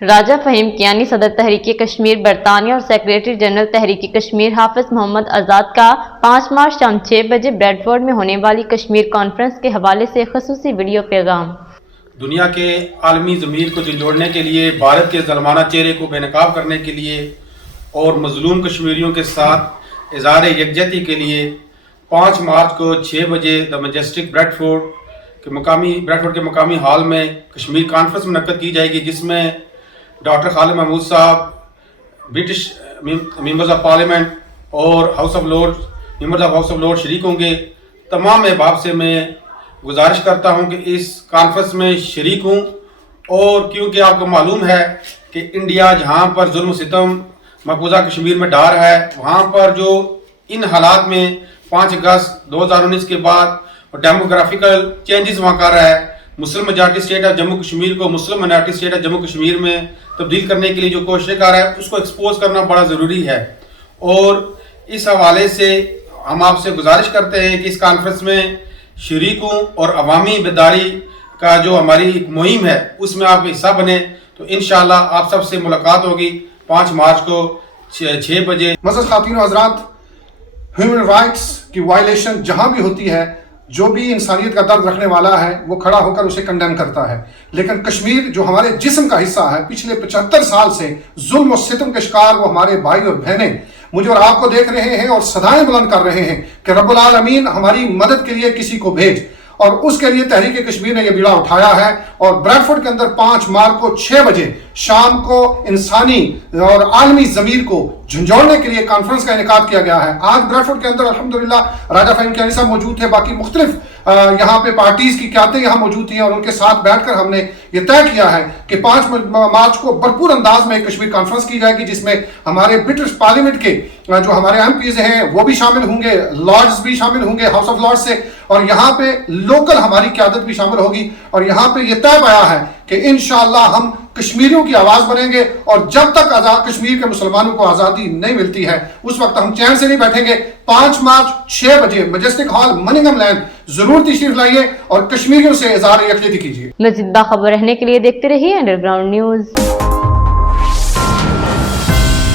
راجہ فہیم کیانی صدر تحریک کشمیر برطانیہ اور سیکریٹری جنرل تحریک کشمیر حافظ محمد آزاد کا 5 مارچ شام 6 بجے بریڈ فورڈ میں ہونے والی کشمیر کانفرنس کے حوالے سے خصوصی ویڈیو پیغام۔ دنیا کے عالمی ضمیر کو جھنجھوڑنے کے لیے، بھارت کے ظالمانہ چہرے کو بے نقاب کرنے کے لیے اور مظلوم کشمیریوں کے ساتھ اظہار یکجہتی کے لیے 5 مارچ کو 6 بجے دا میجسٹک بریڈ فورڈ کے مقامی ہال میں کشمیر کانفرنس منعقد کی جائے گی، جس میں ڈاکٹر خالد محمود صاحب، برٹش ممبرز آف پارلیمنٹ اور members of house of lord شریک ہوں گے۔ تمام احباب سے میں گزارش کرتا ہوں کہ اس کانفرنس میں شریک ہوں، اور کیونکہ آپ کو معلوم ہے کہ انڈیا جہاں پر ظلم و ستم مقبوضہ کشمیر میں ڈھا رہا ہے، وہاں پر جو ان حالات میں 5 اگست 2019 کے بعد ڈیموگرافیکل چینجز وہاں کر رہا ہے، Muslim majority state of Jammu Kashmir کو Muslim minority state of Jammu Kashmir میں تبدیل کرنے کے لیے جو کوششیں کر رہا ہے، اس کو ایکسپوز کرنا بڑا ضروری ہے۔ اور اس حوالے سے ہم آپ سے گزارش کرتے ہیں کہ اس کانفرنس میں شریک ہوں اور عوامی بیداری کا جو ہماری مہم ہے اس میں آپ حصہ بنیں، تو انشاءاللہ آپ سب سے ملاقات ہوگی 5 مارچ کو 6 بجے۔ معزز خواتین و حضرات، ہیومن رائٹس کی وائلیشن جہاں بھی ہوتی ہے، جو بھی انسانیت کا درد رکھنے والا ہے وہ کھڑا ہو کر اسے کنڈیم کرتا ہے، لیکن کشمیر جو ہمارے جسم کا حصہ ہے، پچھلے 75 سال سے ظلم و ستم کے شکار وہ ہمارے بھائی اور بہنیں مجھے اور آپ کو دیکھ رہے ہیں اور صدائیں بلند کر رہے ہیں کہ رب العالمین ہماری مدد کے لیے کسی کو بھیج، اور اس کے لیے تحریک کشمیر نے یہ بیڑا اٹھایا ہے۔ اور بریڈ فورڈ کے اندر 5 مارچ کو 6 بجے شام کو انسانی اور عالمی ضمیر کو جھنجھوڑنے کے لیے کانفرنس کا انعقاد کیا گیا ہے۔ آج بریڈ فورڈ کے اندر الحمدللہ راجہ فہیم کیانی صاحب موجود تھے، باقی مختلف یہاں پہ پارٹیز کی قیادتیں یہاں موجود تھیں، اور ان کے ساتھ بیٹھ کر ہم نے یہ طے کیا ہے کہ 5 مارچ کو بھرپور انداز میں کشمیر کانفرنس کی جائے گی، جس میں ہمارے برٹش پارلیمنٹ کے جو ہمارے ایم پیز ہیں وہ بھی شامل ہوں گے، لارڈز بھی شامل ہوں گے ہاؤس آف لارڈز سے، اور یہاں پہ لوکل ہماری قیادت بھی شامل ہوگی۔ اور یہاں پہ یہ طے پایا ہے کہ انشاءاللہ ہم کشمیریوں کی آواز بنیں گے، اور جب تک کشمیر کے مسلمانوں کو آزادی نہیں ملتی ہے اس وقت ہم چین سے نہیں بیٹھیں گے۔ 5 مارچ 6 بجے میجسٹک ہال مننگھم لینڈ ضرور تشریف لائیے اور کشمیریوں سے اظہار یکجہتی کیجیے۔ مزید باخبر رہنے کے لیے دیکھتے رہیے انڈر گراؤنڈ نیوز۔